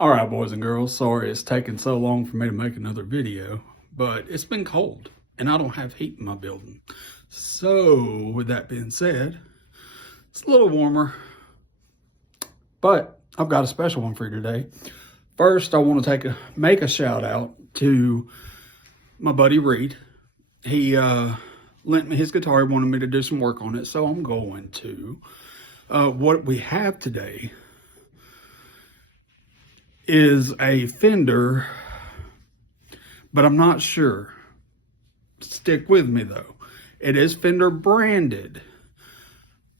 All right, boys and girls, sorry it's taken so long for me to make another video, but it's been cold and I don't have heat in my building. So with that being said, it's a little warmer, but I've got a special one for you today. First, I want to make a shout out to my buddy Reed. He lent me his guitar. He wanted me to do some work on it, so I'm going to. What we have today is a Fender, but I'm not sure. Stick with me though. It is Fender branded,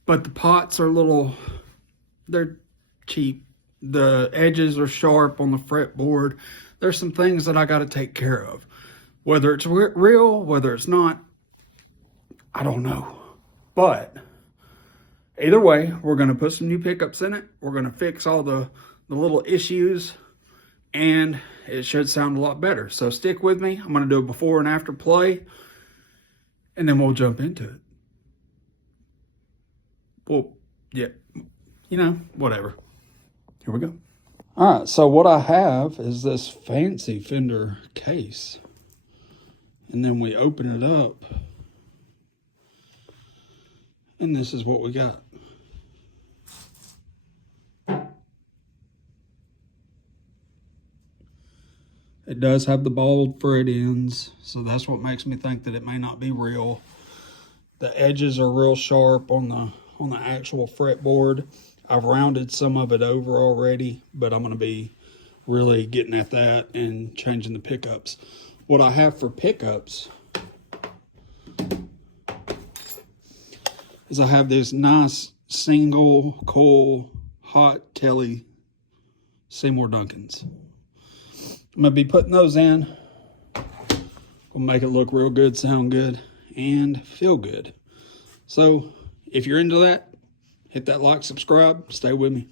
but the pots are they're cheap. The edges are sharp on the fretboard. There's some things that I got to take care of. Whether it's real, whether it's not, I don't know. But either way, we're going to put some new pickups in it. We're going to fix all the little issues, and it should sound a lot better. So stick with me. I'm going to do a before and after play, and then we'll jump into it. Well, yeah, whatever. Here we go. All right, so what I have is this fancy Fender case, and then we open it up, and this is what we got. It does have the bald fret ends, so that's what makes me think that it may not be real. The edges are real sharp on the actual fretboard. I've rounded some of it over already, but I'm going to be really getting at that and changing the pickups. What I have for pickups is I have this nice single coil hot telly Seymour Duncans. I'm going to be putting those in. We'll make it look real good, sound good, and feel good. So if you're into that, hit that like, subscribe, stay with me.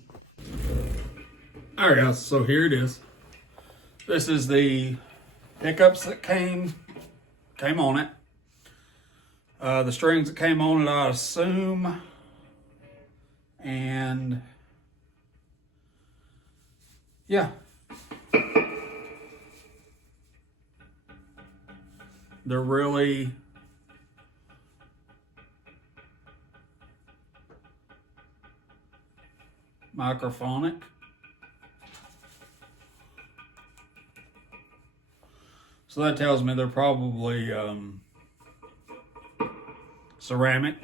All right, guys, so here it is. This is the pickups that came on it. The strings that came on it, I assume. And yeah. They're really microphonic. So that tells me they're probably ceramic.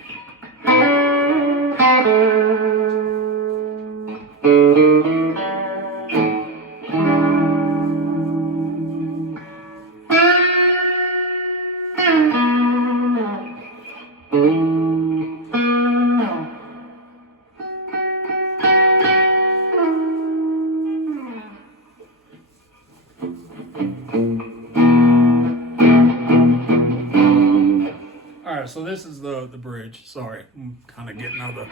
So this is the bridge. Sorry, I'm kind of getting out of the...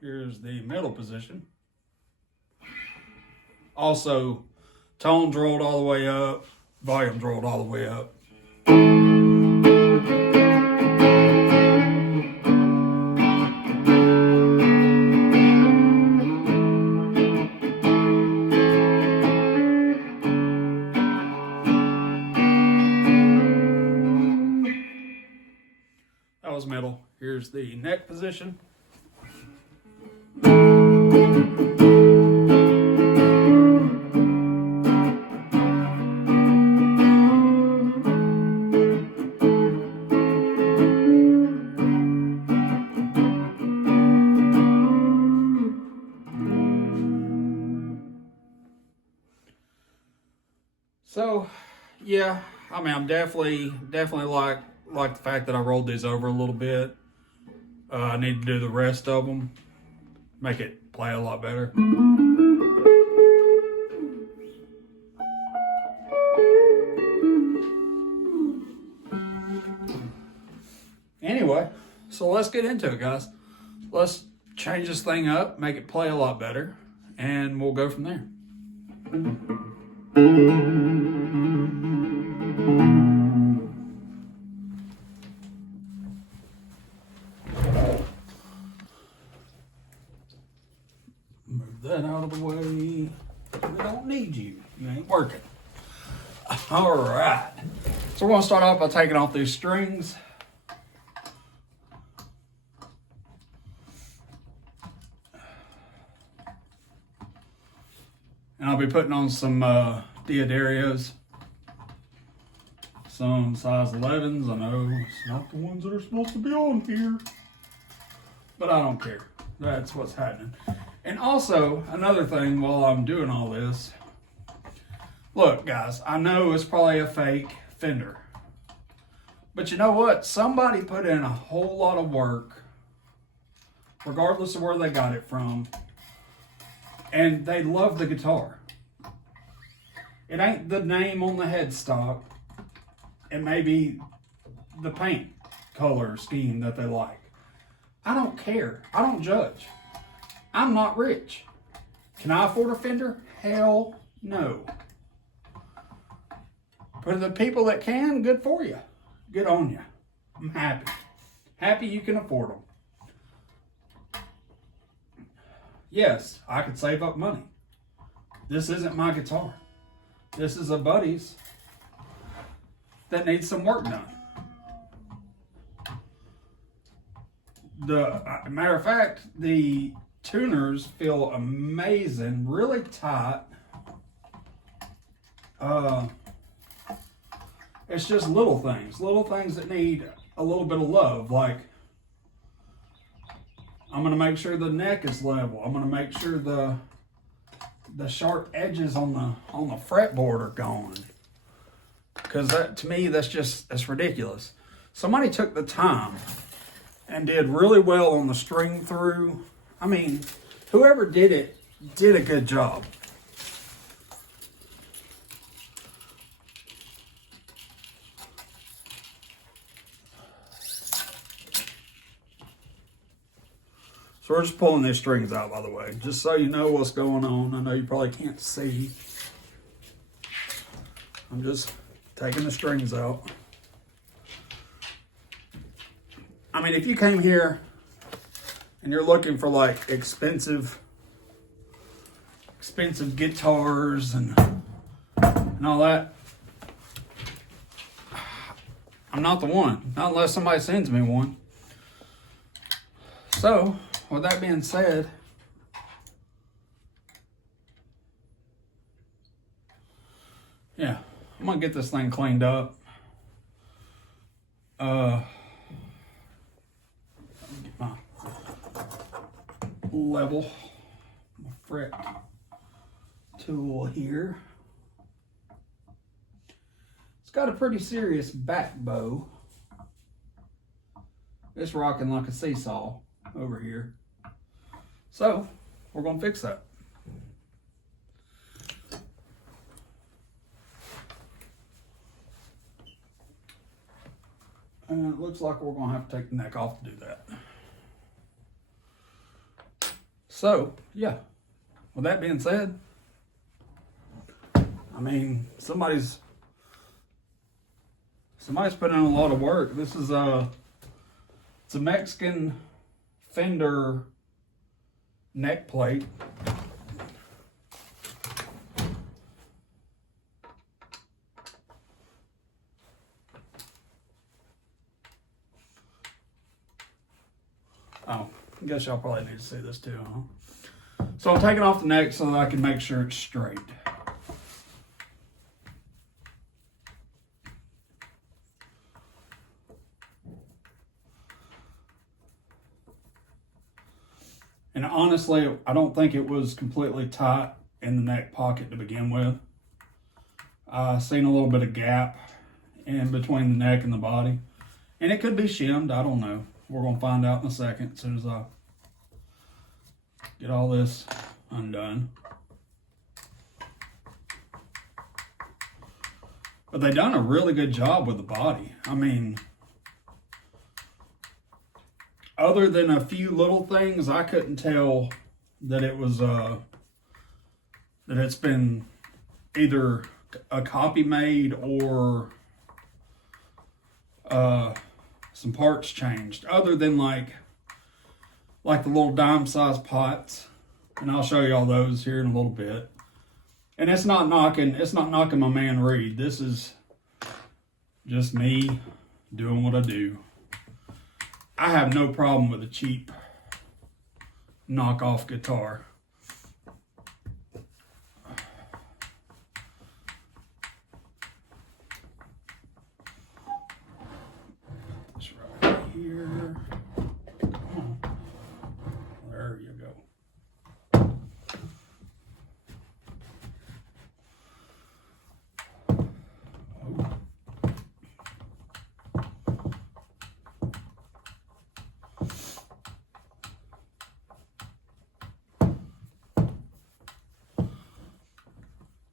Here's the middle position. Also, tones rolled all the way up, volumes rolled all the way up. That was middle. Here's the neck position. So, yeah, I mean, I'm definitely like the fact that I rolled these over a little bit. I need to do the rest of them, make it play a lot better. Anyway, so let's get into it, guys. Let's change this thing up, make it play a lot better, and we'll go from there. Move that out of the way. We don't need you. You ain't working. All right. So we're going to start off by taking off these strings. And I'll be putting on some D'Addarios. Some size 11s. I know it's not the ones that are supposed to be on here, but I don't care. That's what's happening. And also, another thing while I'm doing all this, look guys, I know it's probably a fake fender, but you know what? Somebody put in a whole lot of work, regardless of where they got it from, and they love the guitar. It ain't the name on the headstock. It may be the paint color scheme that they like. I don't care. I don't judge. I'm not rich. Can I afford a Fender? Hell no. But the people that can, good for you. Good on you. I'm happy. Happy you can afford them. Yes, I could save up money. This isn't my guitar. This is a buddy's that needs some work done. Matter of fact, the tuners feel amazing, really tight. It's just little things that need a little bit of love. Like, I'm gonna make sure the neck is level. I'm gonna make sure the sharp edges on the fretboard are gone. Because that, to me, that's ridiculous. Somebody took the time and did really well on the string through. I mean, whoever did it did a good job. So we're just pulling these strings out, by the way, just so you know what's going on. I know you probably can't see. I'm just taking the strings out. I mean, if you came here and you're looking for like expensive guitars and all that, I'm not the one. Not unless somebody sends me one. So, with that being said, yeah, I'm gonna get this thing cleaned up. Get my level, my fret tool here. It's got a pretty serious back bow. It's rocking like a seesaw over here. So, we're gonna fix that. And it looks like we're gonna have to take the neck off to do that. So, yeah, with that being said, I mean, somebody's put in a lot of work. This is it's a Mexican Fender neck plate. Oh, I guess y'all probably need to see this too, huh? So I'm taking off the neck so that I can make sure it's straight. And honestly, I don't think it was completely tight in the neck pocket to begin with. I seen a little bit of gap in between the neck and the body. And it could be shimmed, I don't know. We're gonna find out in a second as soon as I get all this undone. But they done a really good job with the body. I mean, other than a few little things, I couldn't tell that it was that it's been either a copy made or some parts changed, other than like the little dime size pots. And I'll show you all those here in a little bit. And it's not knocking my man Reed. This is just me doing what I do. I have no problem with a cheap knockoff guitar. This right here. Come on. There you go.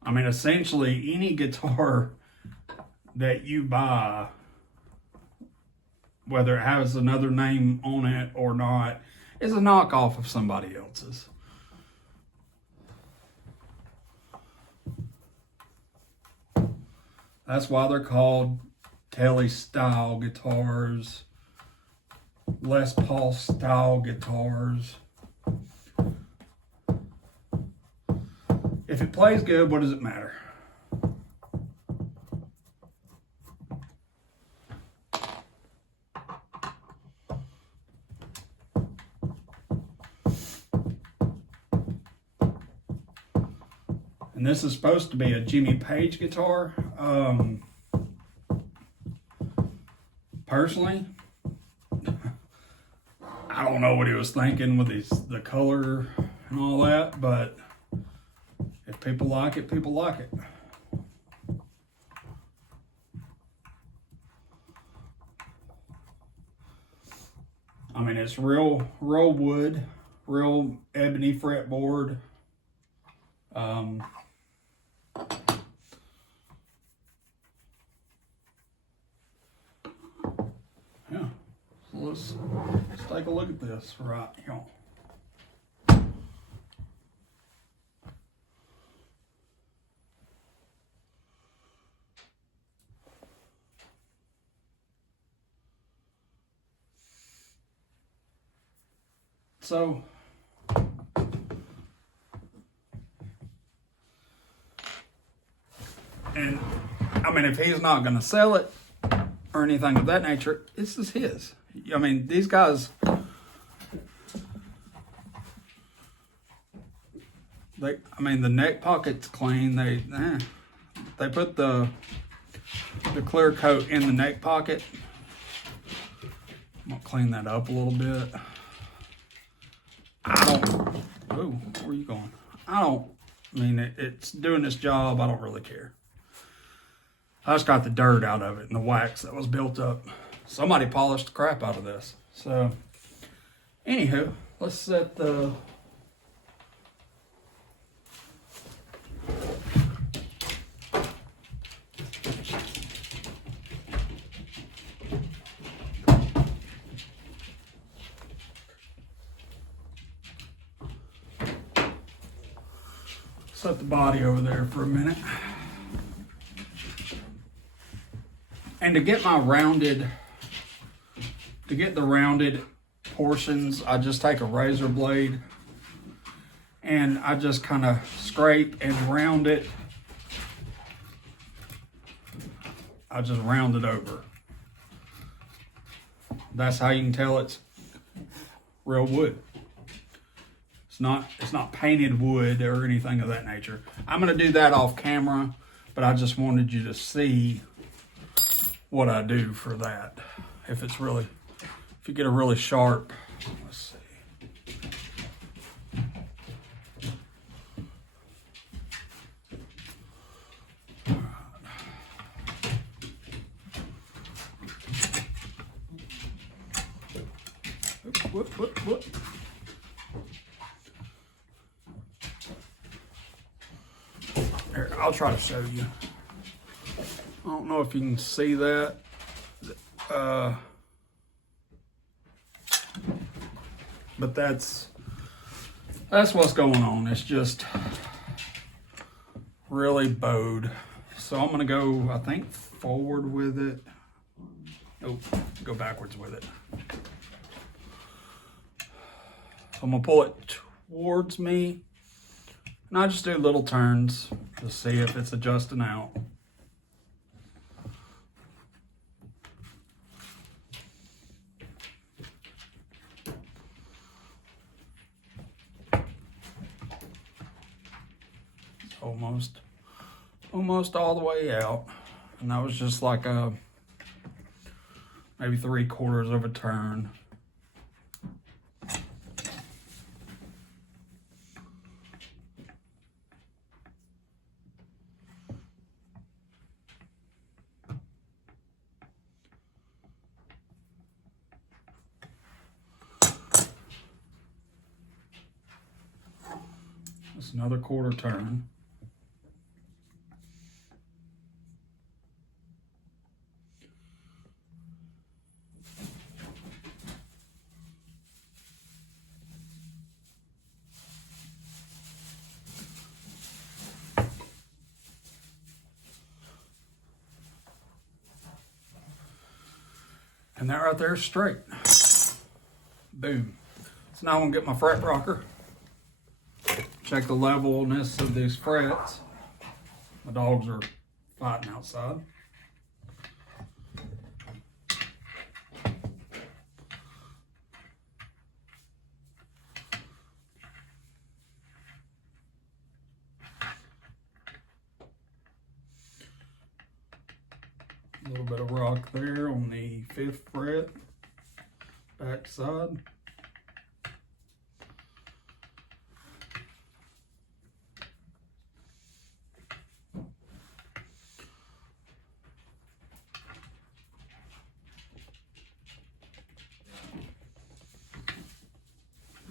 I mean, essentially, any guitar that you buy, whether it has another name on it or not, is a knockoff of somebody else's. That's why they're called Tele style guitars, Les Paul style guitars. If it plays good, what does it matter? And this is supposed to be a Jimmy Page guitar. Personally, I don't know what he was thinking with the color and all that, but if people like it, people like it. I mean, it's real wood, real ebony fretboard. Yeah, so let's take a look at this right here. So, and I mean, if he's not going to sell it or anything of that nature, this is his. I mean, these guys, I mean, the neck pocket's clean. They put the clear coat in the neck pocket. I'm gonna clean that up a little bit. Oh, where are you going? I mean, it's doing this job. I don't really care. I just got the dirt out of it and the wax that was built up. Somebody polished the crap out of this. So, anywho, let's set the... set the body over there for a minute. And to get the rounded portions, I just take a razor blade and I just kind of scrape and round it. I just round it over. That's how you can tell it's real wood. It's not painted wood or anything of that nature. I'm gonna do that off camera, but I just wanted you to see what I do for that. If you get a really sharp, let's see. Whoop. Here, I'll try to show you. I don't know if you can see that. But that's what's going on. It's just really bowed. So I'm gonna go, I think, forward with it. Nope, go backwards with it. So I'm gonna pull it towards me. And I just do little turns to see if it's adjusting out. Almost all the way out, and that was just like a maybe 3/4 of a turn. That's another 1/4 turn. And that right there is straight. Boom. So now I'm gonna get my fret rocker. Check the levelness of these frets. My dogs are fighting outside. A little bit of rock there on the 5th fret, back side.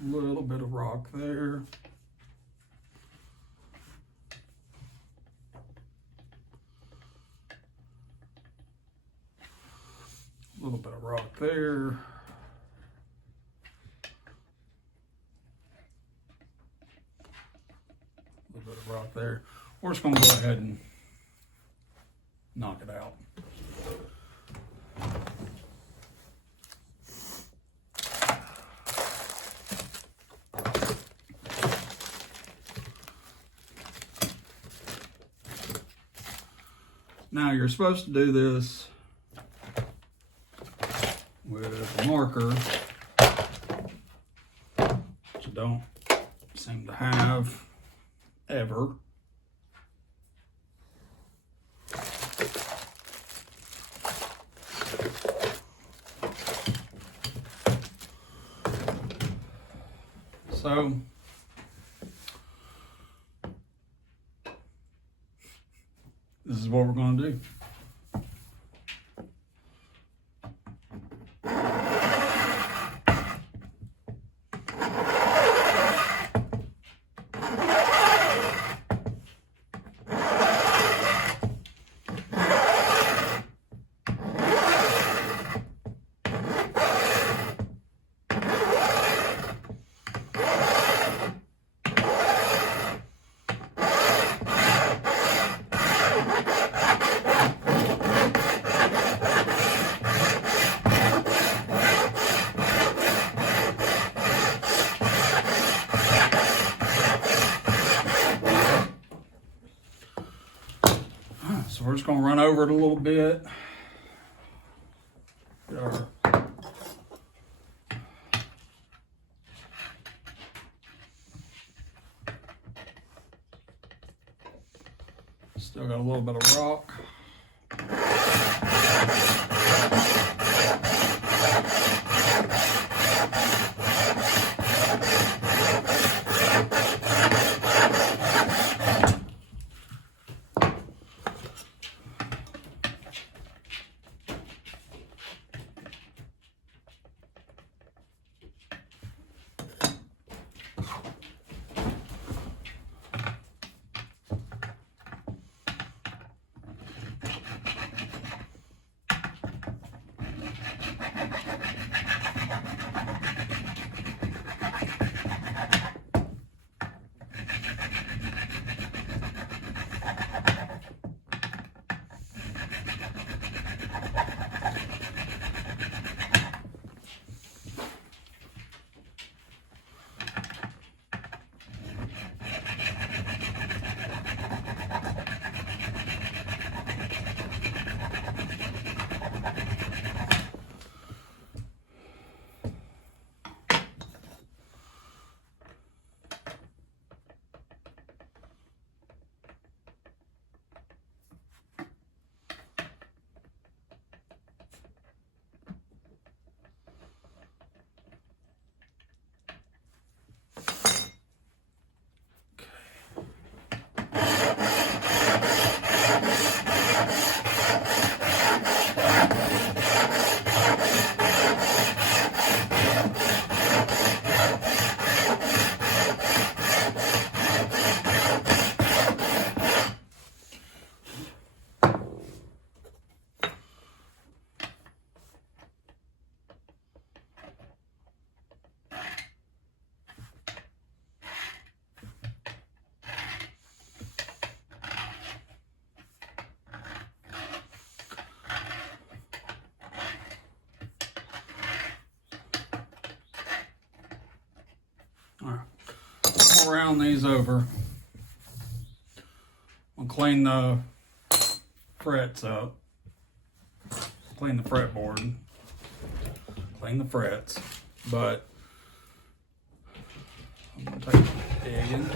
A little bit of rock there. A little bit of rock there. A little bit of rock there. We're just going to go ahead and knock it out. Now you're supposed to do this with a marker, which I don't seem to have ever. So this is what we're going to do. So we're just going to run over it a little bit. Still got a little bit of rock. I'll round these over. I'll clean the frets up. Clean the fretboard. Clean the frets. But I'm going to take the egg in.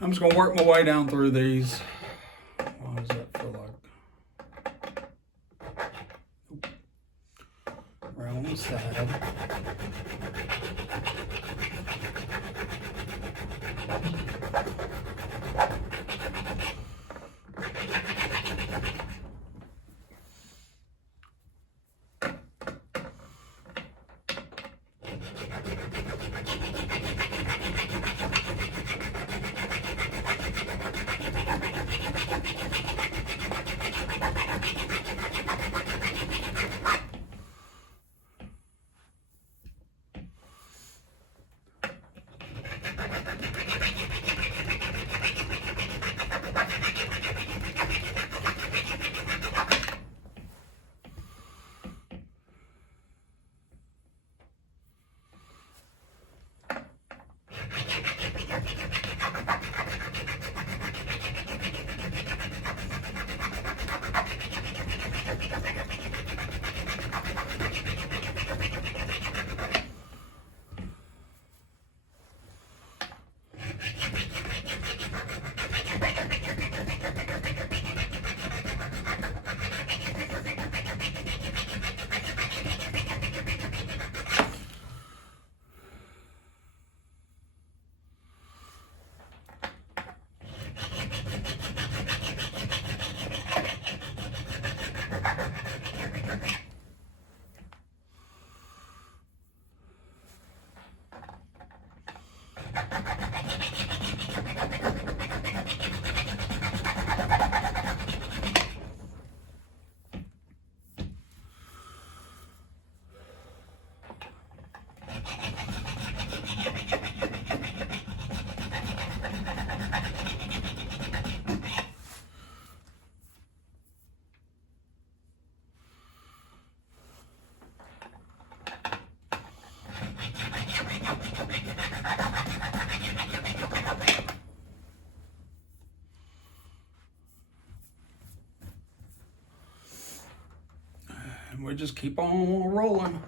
I'm just going to work my way down through these. Why does that feel like? Around the side. And we just keep on rolling.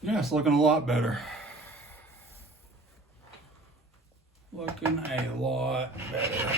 Yeah, it's looking a lot better. Looking a lot better.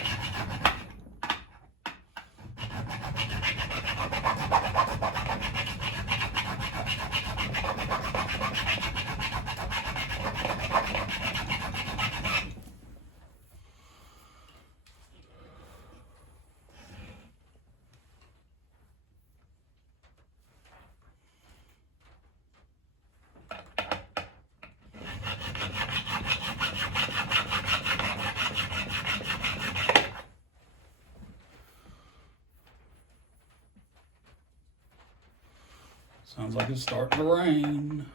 Sounds like it's starting to rain.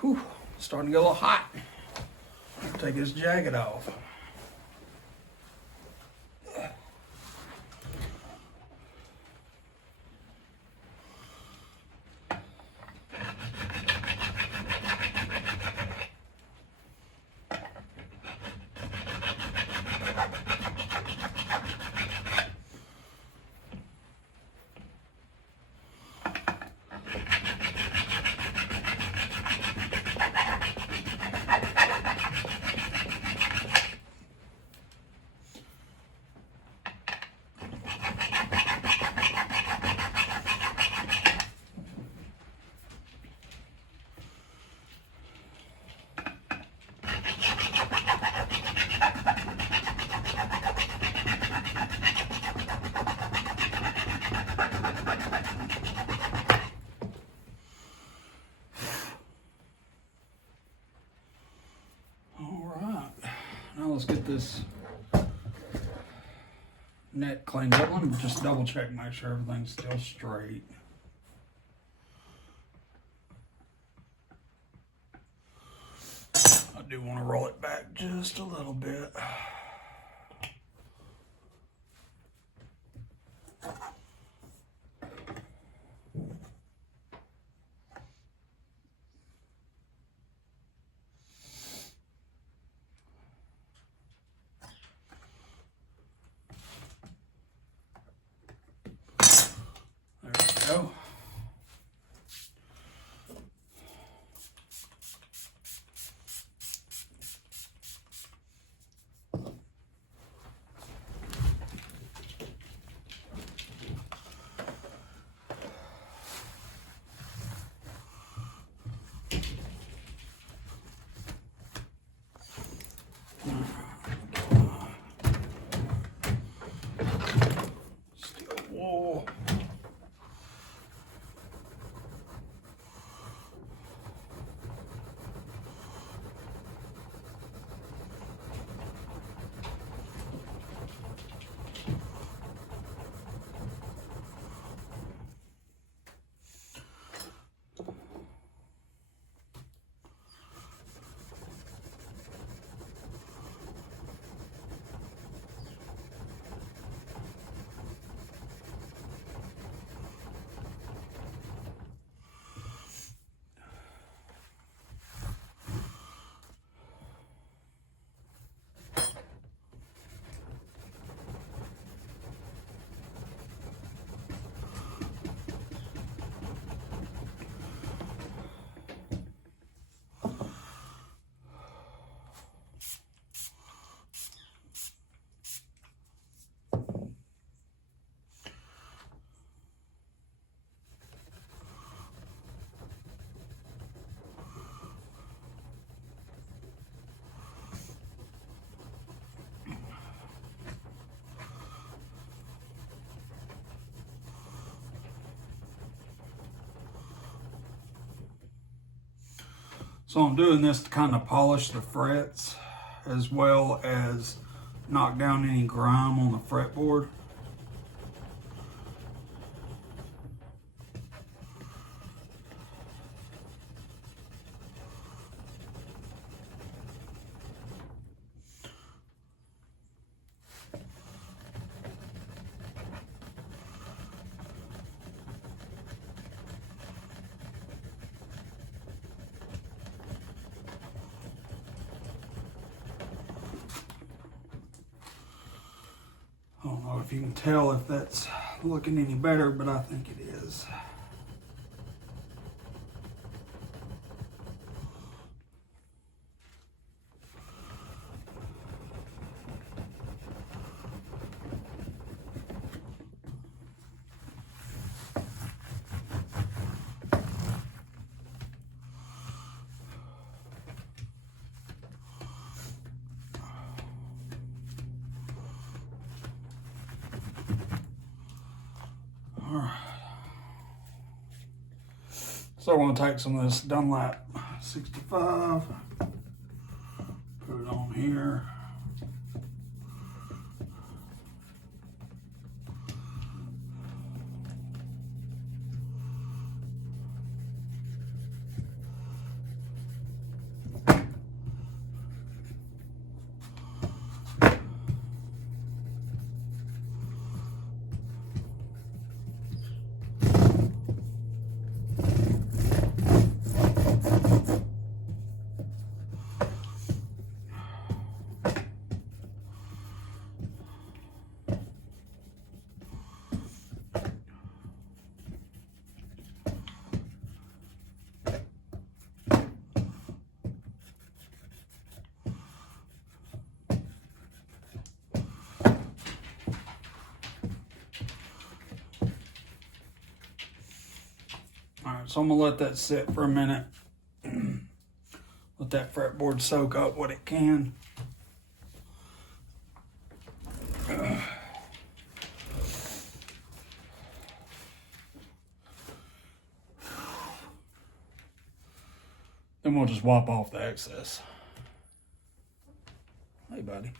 Whew, starting to get a little hot. Take his jacket off. Now let's get this net cleaned up. Let me just double check, make sure everything's still straight. I do want to roll it back just a little bit. Go. Steel wool. So I'm doing this to kind of polish the frets as well as knock down any grime on the fretboard. I don't know if you can tell if that's looking any better, but I think it is. All right. So I want to take some of this Dunlap 65. on here. Alright, so I'm gonna let that sit for a minute. Let that fretboard soak up what it can. Then we'll just wipe off the excess. Hey, buddy.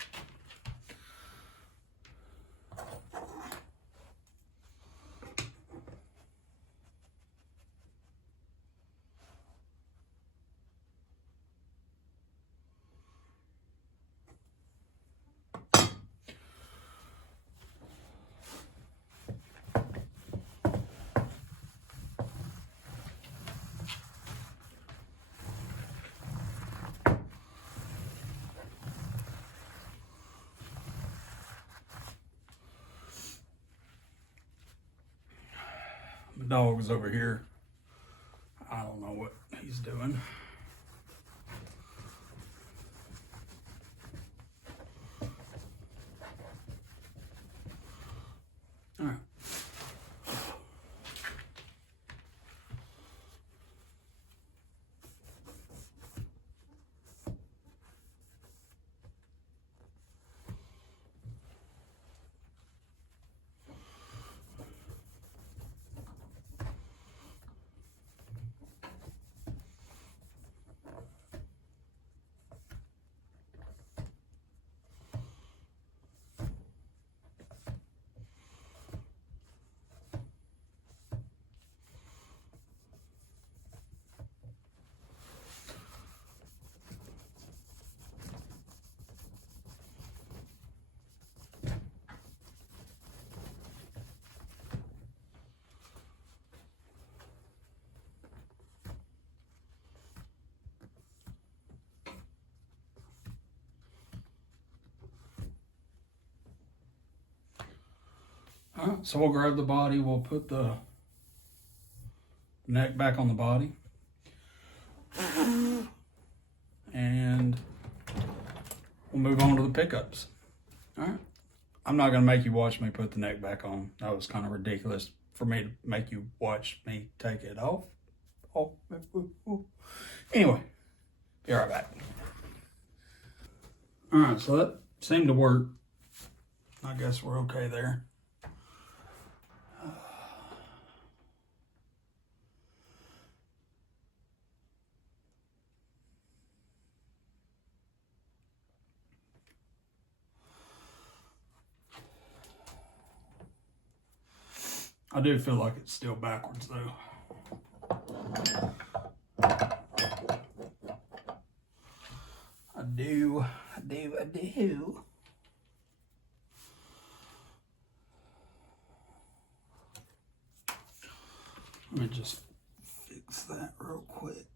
My dog's over here. I don't know what he's doing. All right. All right, so we'll grab the body. We'll put the neck back on the body. And we'll move on to the pickups. All right. I'm not going to make you watch me put the neck back on. That was kind of ridiculous for me to make you watch me take it off. Anyway, be right back. All right, so that seemed to work. I guess we're okay there. I do feel like it's still backwards though. I do. Let me just fix that real quick.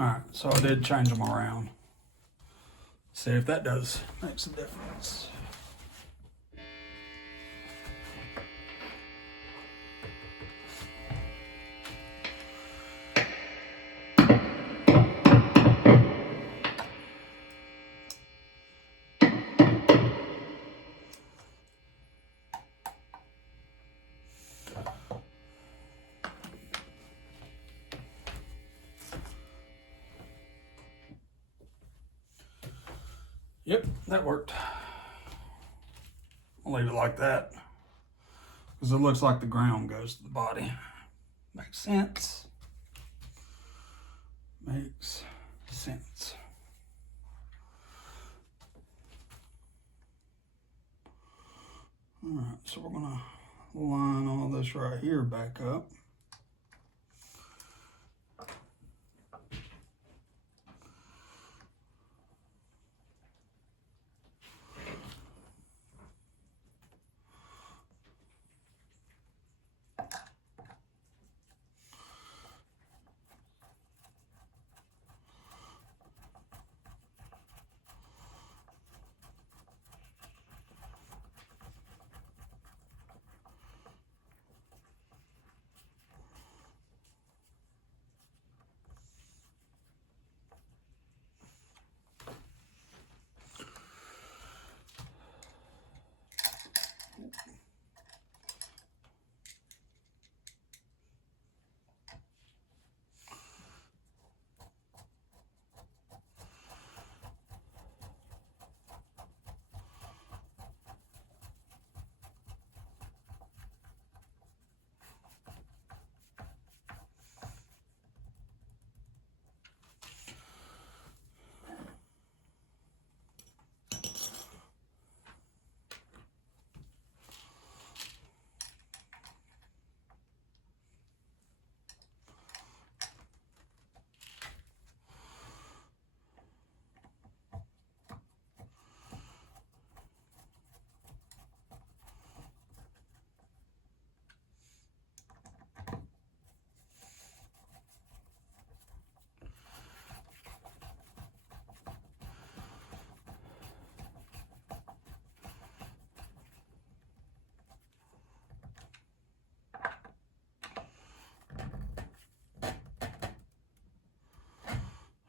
Alright, so I did change them around. See if that makes a difference. Yep, that worked. I'll leave it like that because it looks like the ground goes to the body. Makes sense. Makes sense. All right, so we're gonna line all this right here back up.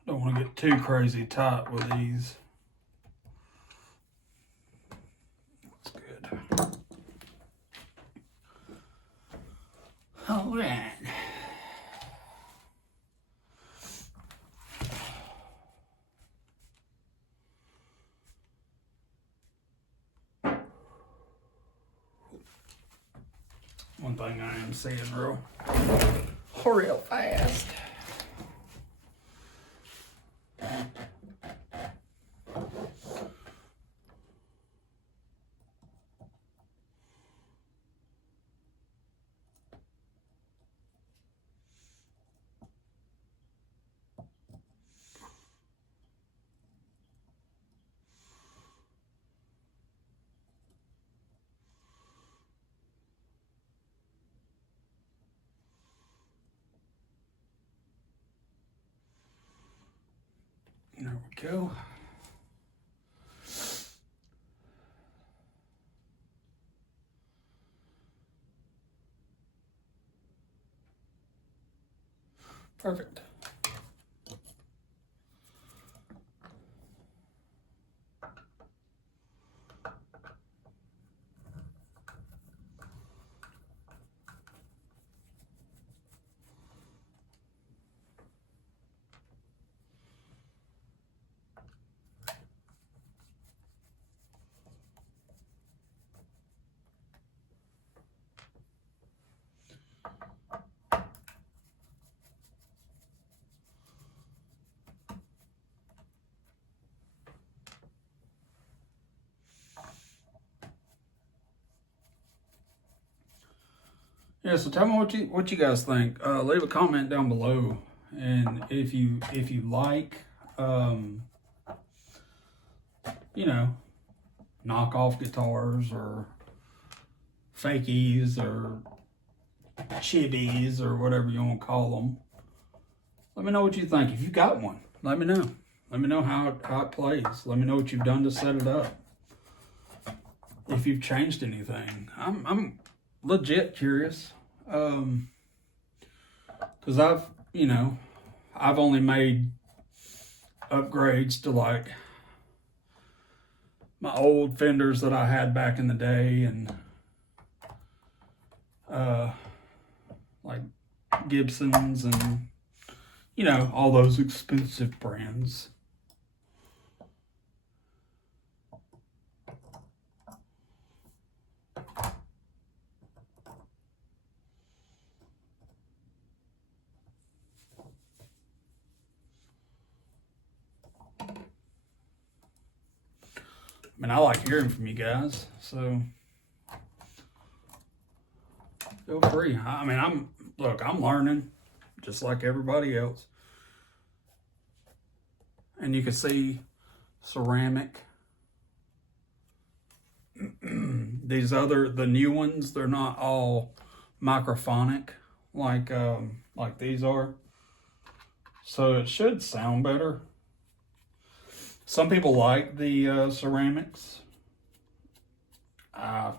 Don't want to get too crazy tight with these. That's good. All right. One thing I am seeing real fast. There we go. Perfect. Yeah, so tell me what you guys think. Leave a comment down below, and if you like, you know, knockoff guitars or fakies or chibbies or whatever you want to call them. Let me know what you think. If you got one, let me know. Let me know how it plays. Let me know what you've done to set it up. If you've changed anything. I'm legit curious. Because I've only made upgrades to like my old fenders that I had back in the day, and like Gibsons and all those expensive brands. I mean, I like hearing from you guys, so feel free. I mean, I'm learning just like everybody else. And you can see ceramic. The new ones, they're not all microphonic like these are. So it should sound better. Some people like the ceramics. I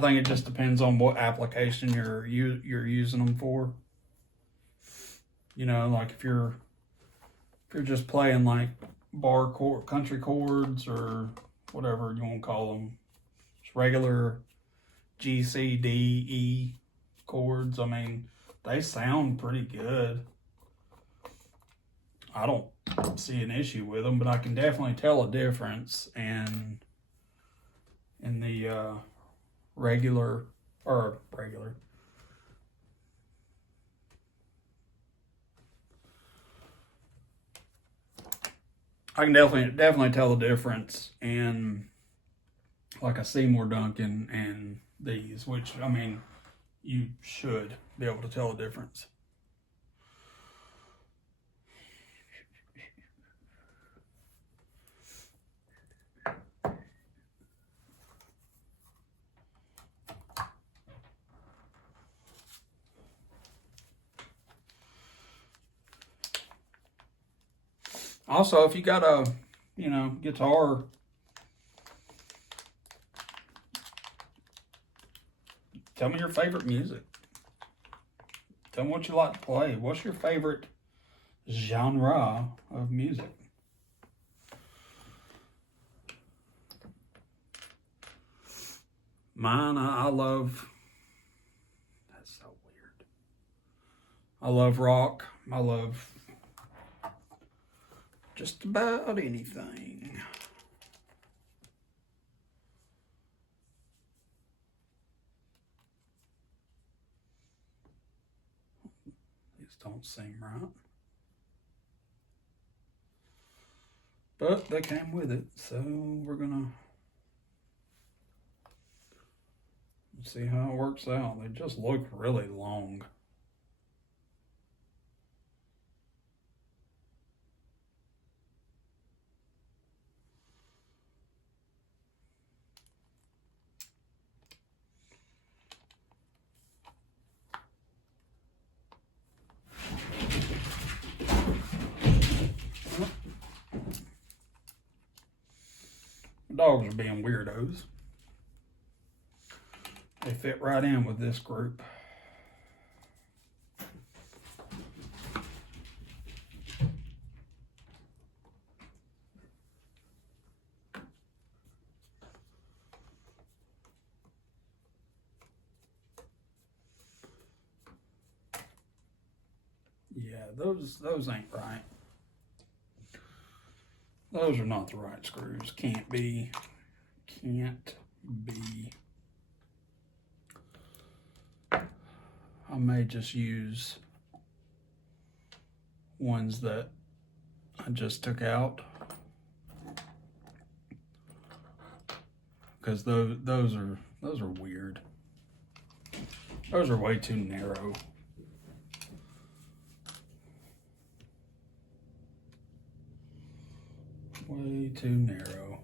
think it just depends on what application you're using them for. Like if you're just playing like country chords or whatever you want to call them, just regular G, C, D, E chords. I mean, they sound pretty good. I don't see an issue with them, but I can definitely tell a difference in the regular. I can definitely tell the difference in like a Seymour Duncan and these, which I mean, you should be able to tell the difference. Also, if you got a, guitar, tell me your favorite music. Tell me what you like to play. What's your favorite genre of music? Mine, I love, that's so weird. I love rock. I love just about anything. These don't seem right. But they came with it, so we're gonna see how it works out. They just look really long. Dogs are being weirdos. They fit right in with this group. Yeah, those ain't right. Those are not the right screws. Can't be. I may just use ones that I just took out, because those are weird. Those are way too narrow. Way too narrow.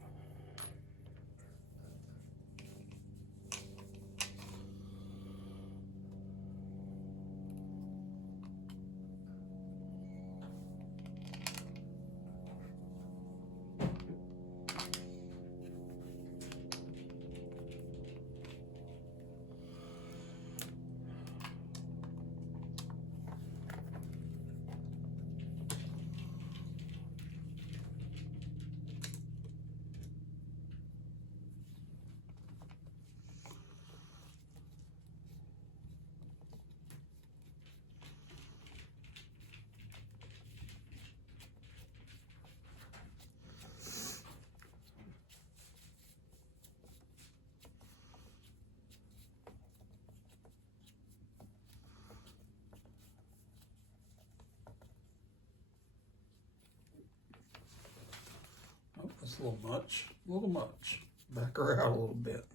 It's a little much, a little much. Back her out a little bit.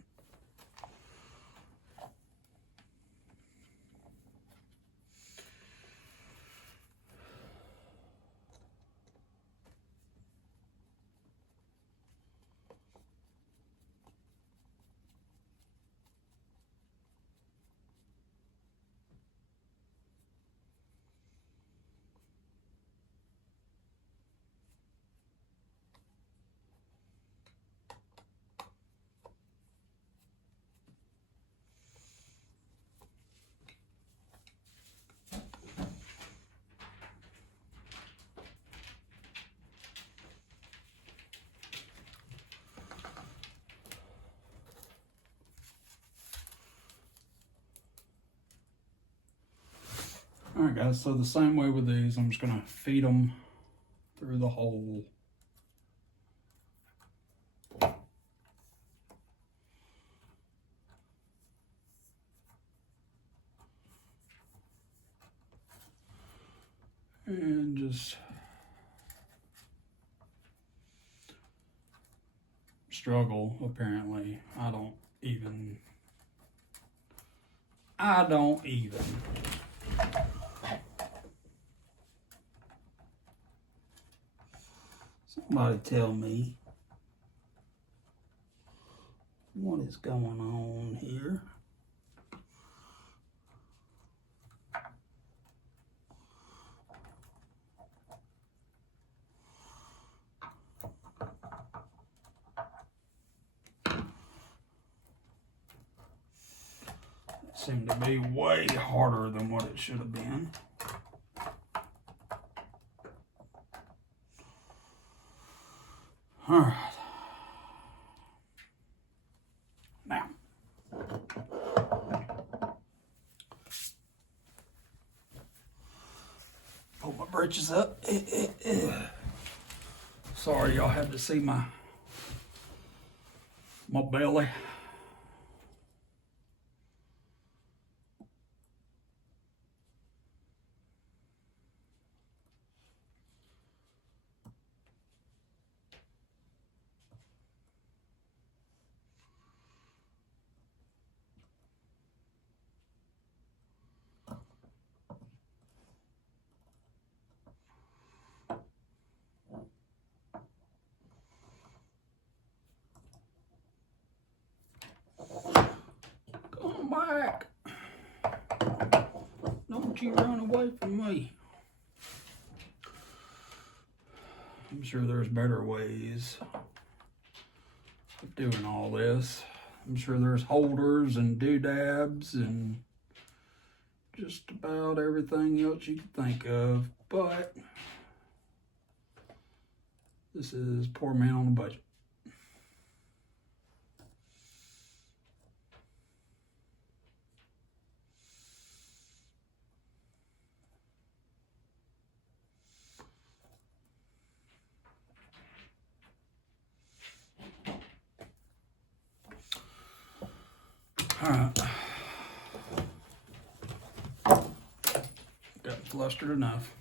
Alright guys, so the same way with these, I'm just going to feed them through the hole. And just struggle, apparently. I don't even. Somebody tell me what is going on here. It seemed to be way harder than what it should have been. All right. Now, pull my britches up. Sorry, y'all had to see my belly. Come back. Don't you run away from me. I'm sure there's better ways of doing all this. I'm sure there's holders and doodads and just about everything else you could think of, but this is poor man on a budget. All right. Got flustered enough.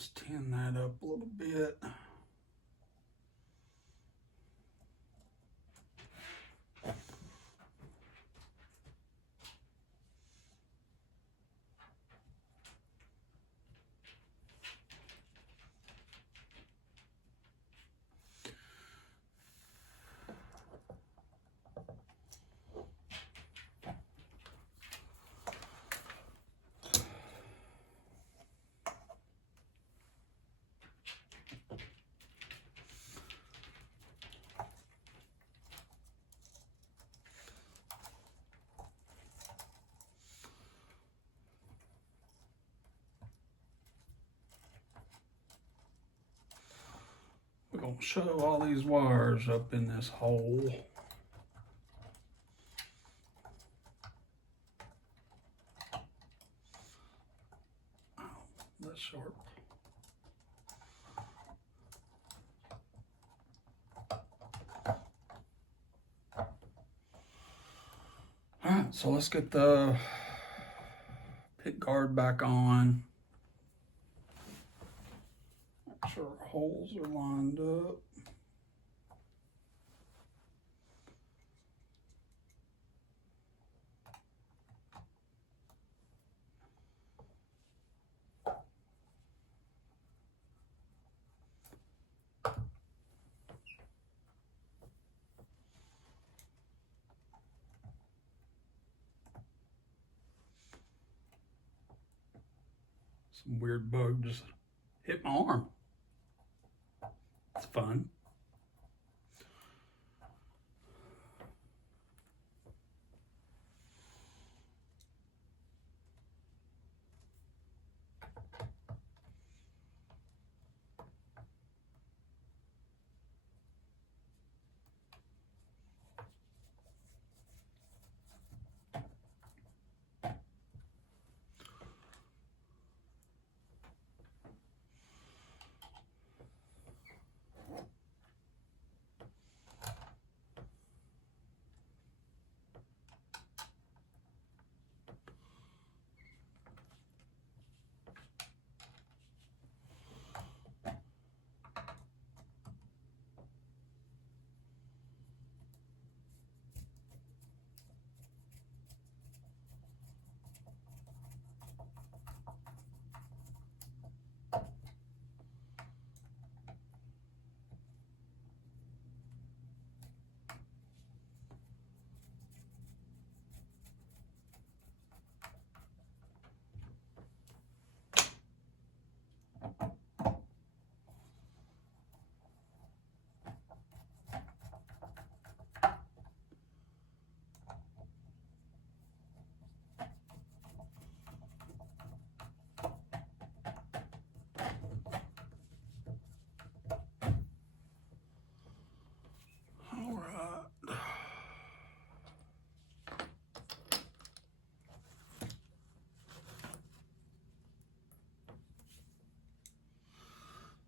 Let's tin that up a little bit. We're going to shove all these wires up in this hole. Oh, that's sharp. All right, so let's get the pick guard back on. Make sure our holes are lined up. Some weird bug just hit my arm. It's fun. All right.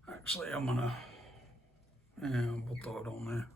Actually, I'm gonna, we'll throw it on there.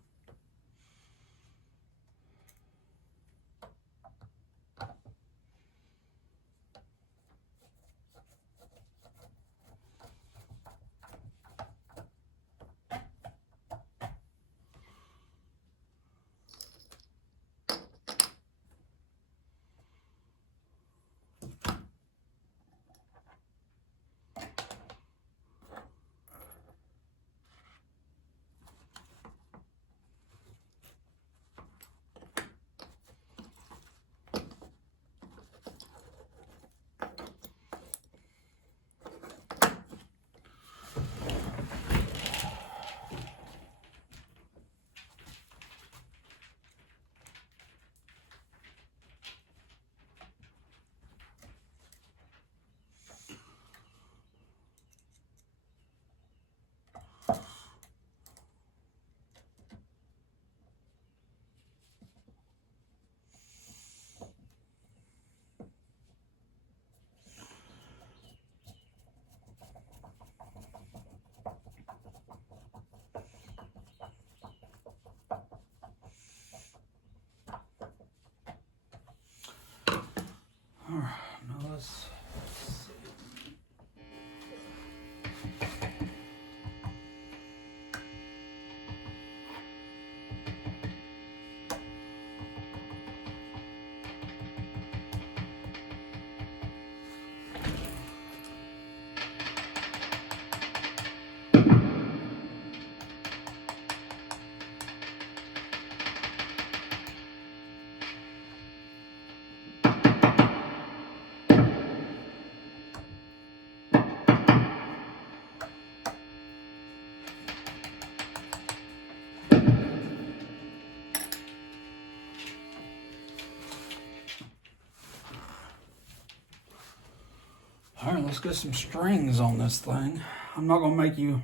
All right, let's get some strings on this thing. I'm not gonna make you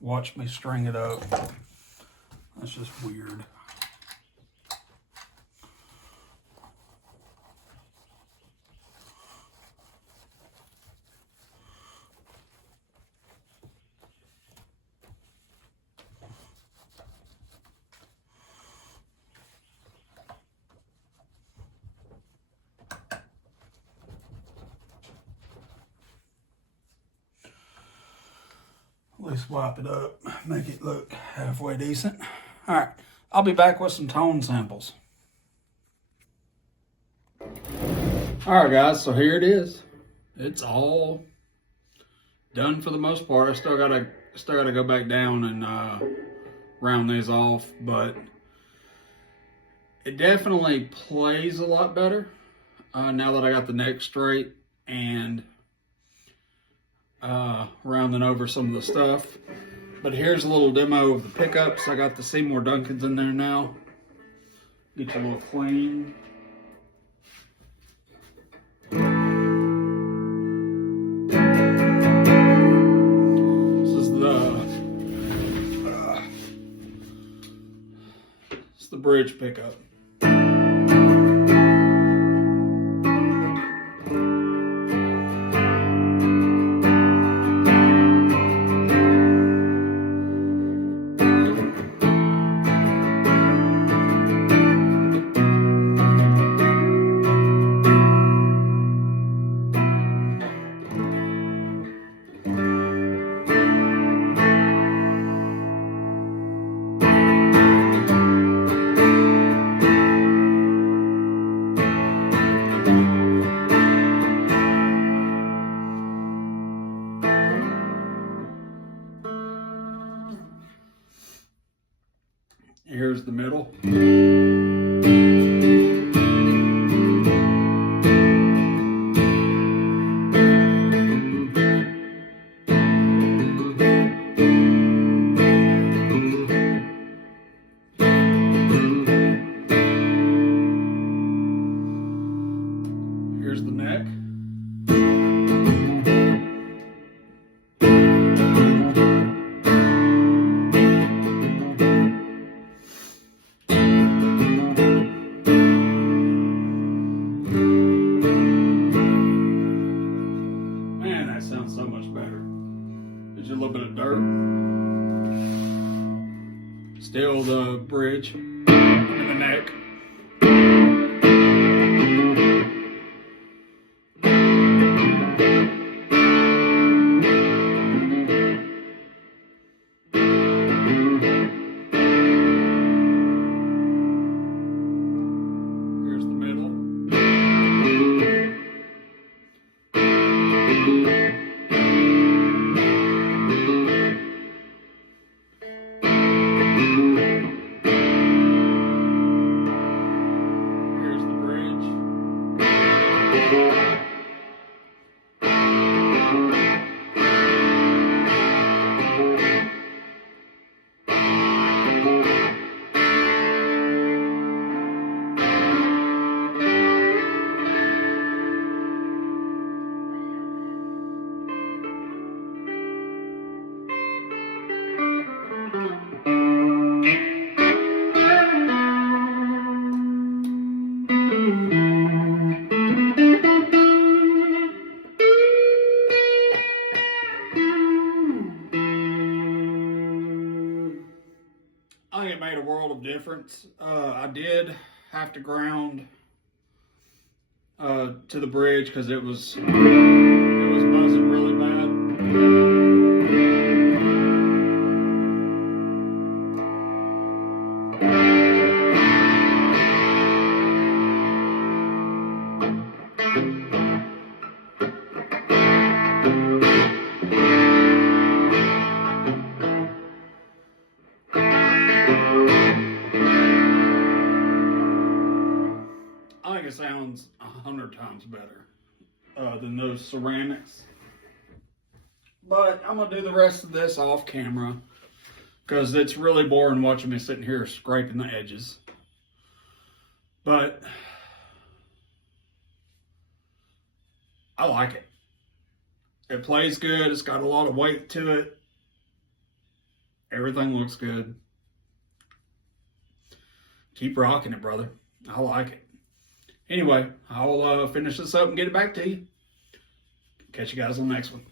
watch me string it up. That's just weird. At least wipe it up, make it look halfway decent. All right, I'll be back with some tone samples. All right, guys, so here it is. It's all done for the most part. I still gotta go back down and round these off, but it definitely plays a lot better now that I got the neck straight and rounding over some of the stuff. But here's a little demo of the pickups. I got the Seymour Duncans in there now. Get you a little clean. It's the bridge pickup. Here's the middle. Here's the neck. Sounds so much better. There's a little bit of dirt. Still the bridge and the neck. Here's the middle. I think it made a world of difference. I did have to ground to the bridge because it was buzzing really bad. I think it sounds 100 times better than those ceramics. But I'm going to do the rest of this off camera because it's really boring watching me sitting here scraping the edges. But I like it. It plays good. It's got a lot of weight to it. Everything looks good. Keep rocking it, brother. I like it. Anyway, I'll finish this up and get it back to you. Catch you guys on the next one.